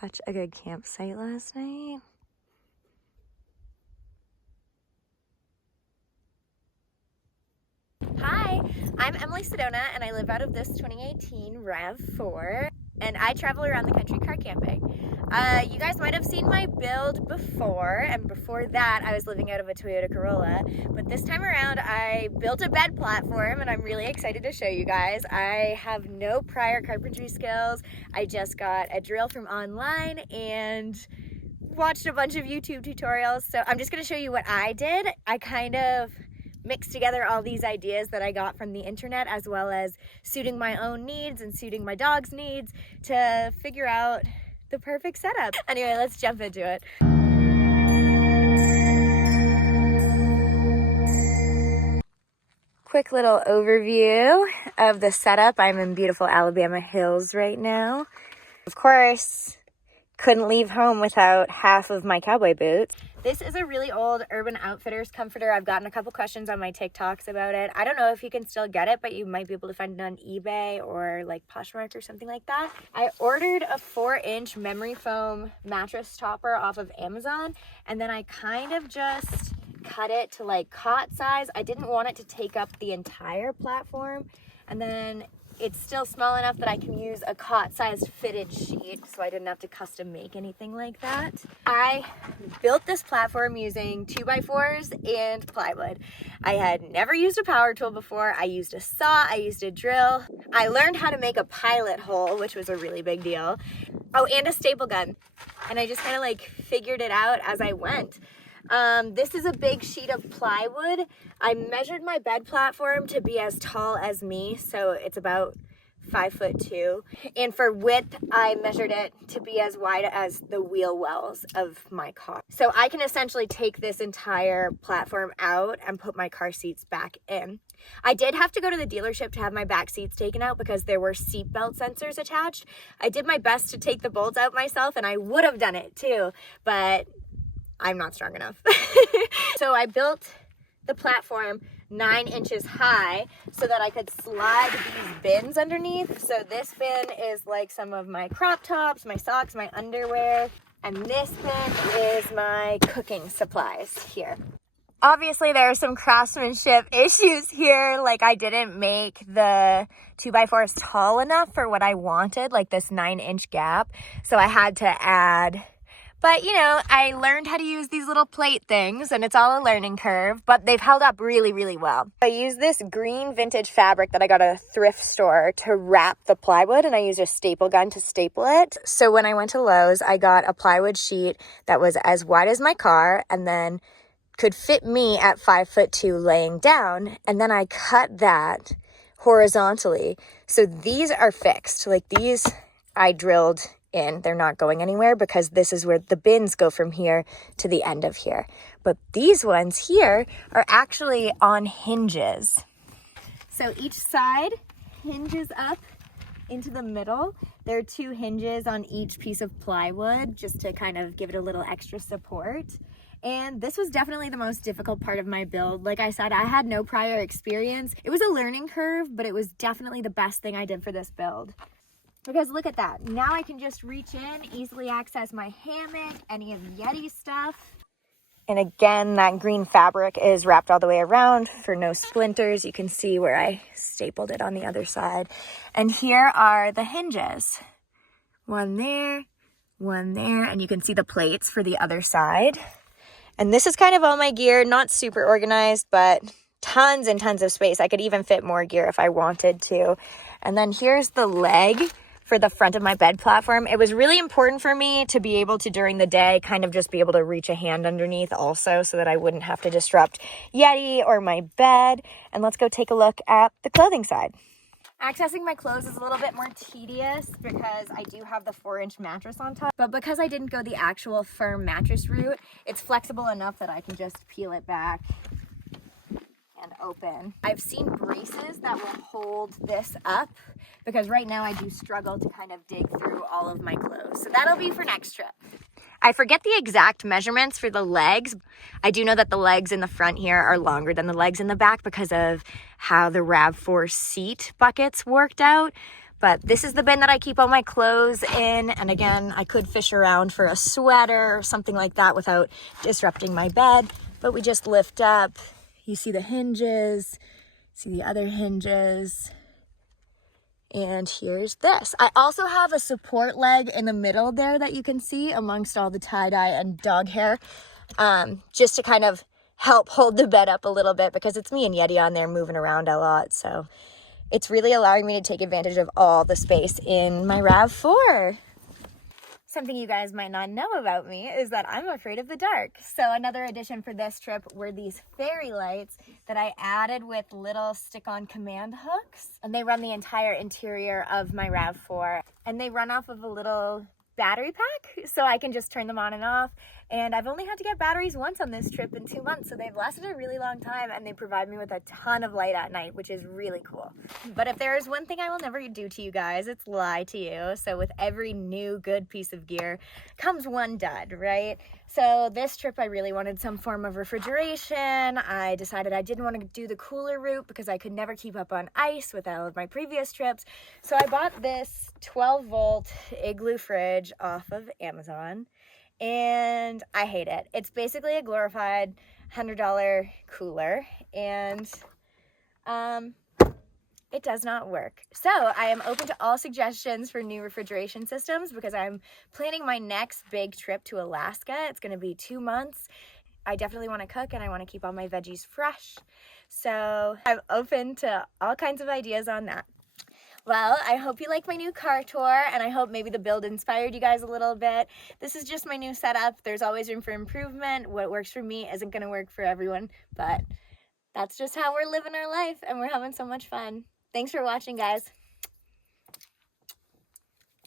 Such a good campsite last night. Hi, I'm Emily Sedona and I live out of this 2018 RAV4 and I travel around the country car camping. You guys might have seen my build before, and before that I was living out of a Toyota Corolla, but this time around I built a bed platform and I'm really excited to show you guys. I have no prior carpentry skills. I just got a drill from online and watched a bunch of YouTube tutorials, so I'm just going to show you what I did. I kind of mixed together all these ideas that I got from the internet, as well as suiting my own needs and suiting my dog's needs to figure out the perfect setup. Anyway, let's jump into it. Quick little overview of the setup. I'm in beautiful Alabama Hills right now. Of course, couldn't leave home without half of my cowboy boots. This is a really old Urban Outfitters comforter. I've gotten a couple questions on my TikToks about it. I don't know if you can still get it, but you might be able to find it on eBay or like Poshmark or something like that. I ordered a 4-inch memory foam mattress topper off of Amazon, and then I kind of just cut it to like cot size. I didn't want it to take up the entire platform, and then it's still small enough that I can use a cot-sized fitted sheet, so I didn't have to custom make anything like that. I built this platform using 2x4s and plywood. I had never used a power tool before. I used a saw, I used a drill. I learned how to make a pilot hole, which was a really big deal. Oh, and a staple gun. And I just kind of like figured it out as I went. This is a big sheet of plywood. I measured my bed platform to be as tall as me, so it's about 5'2". And for width, I measured it to be as wide as the wheel wells of my car. So I can essentially take this entire platform out and put my car seats back in. I did have to go to the dealership to have my back seats taken out because there were seatbelt sensors attached. I did my best to take the bolts out myself, and I would have done it too, but I'm not strong enough. So I built the platform 9 inches high so that I could slide these bins underneath. So this bin is like some of my crop tops, my socks, my underwear, and this bin is my cooking supplies here. Obviously there are some craftsmanship issues here, like I didn't make the 2x4s tall enough for what I wanted, like this 9-inch gap, so I had to add. But, you know, I learned how to use these little plate things, and it's all a learning curve, but they've held up really, really well. I used this green vintage fabric that I got at a thrift store to wrap the plywood, and I used a staple gun to staple it. So when I went to Lowe's, I got a plywood sheet that was as wide as my car and then could fit me at 5'2" laying down, and then I cut that horizontally. So these are fixed. Like these I drilled in. They're not going anywhere because this is where the bins go from here to the end of here. But these ones here are actually on hinges. So each side hinges up into the middle. There are 2 hinges on each piece of plywood just to kind of give it a little extra support. And this was definitely the most difficult part of my build. Like I said, I had no prior experience. It was a learning curve, but it was definitely the best thing I did for this build. Because look at that. Now I can just reach in, easily access my hammock, any of Yeti's stuff. And again, that green fabric is wrapped all the way around for no splinters. You can see where I stapled it on the other side. And here are the hinges. One there, and you can see the plates for the other side. And this is kind of all my gear, not super organized, but tons and tons of space. I could even fit more gear if I wanted to. And then here's the leg for the front of my bed platform. It was really important for me to be able to, during the day, kind of just be able to reach a hand underneath also so that I wouldn't have to disrupt Yeti or my bed. And let's go take a look at the clothing side. Accessing my clothes is a little bit more tedious because I do have the 4-inch mattress on top, but because I didn't go the actual firm mattress route, it's flexible enough that I can just peel it back and open. I've seen braces that will hold this up because right now I do struggle to kind of dig through all of my clothes. So that'll be for next trip. I forget the exact measurements for the legs. I do know that the legs in the front here are longer than the legs in the back because of how the RAV4 seat buckets worked out. But this is the bin that I keep all my clothes in. And again, I could fish around for a sweater or something like that without disrupting my bed. But we just lift up. You see the hinges, see the other hinges. And here's this. I also have a support leg in the middle there that you can see amongst all the tie-dye and dog hair, just to kind of help hold the bed up a little bit because it's me and Yeti on there moving around a lot. So it's really allowing me to take advantage of all the space in my RAV4. Something you guys might not know about me is that I'm afraid of the dark. So another addition for this trip were these fairy lights that I added with little stick-on command hooks. And they run the entire interior of my RAV4. And they run off of a little battery pack, so I can just turn them on and off. And I've only had to get batteries once on this trip in 2 months, so they've lasted a really long time, and they provide me with a ton of light at night, which is really cool. But if there is one thing I will never do to you guys, it's lie to you. So with every new good piece of gear comes one dud, right? So this trip I really wanted some form of refrigeration. I decided I didn't want to do the cooler route because I could never keep up on ice with all of my previous trips. So I bought this 12-volt Igloo fridge off of Amazon, and I hate it. It's basically a glorified $100 cooler, and it does not work. So I am open to all suggestions for new refrigeration systems because I'm planning my next big trip to Alaska. It's going to be 2 months. I definitely want to cook and I want to keep all my veggies fresh. So I'm open to all kinds of ideas on that. Well, I hope you like my new car tour, and I hope maybe the build inspired you guys a little bit. This is just my new setup. There's always room for improvement. What works for me isn't going to work for everyone, but that's just how we're living our life, and we're having so much fun. Thanks for watching, guys.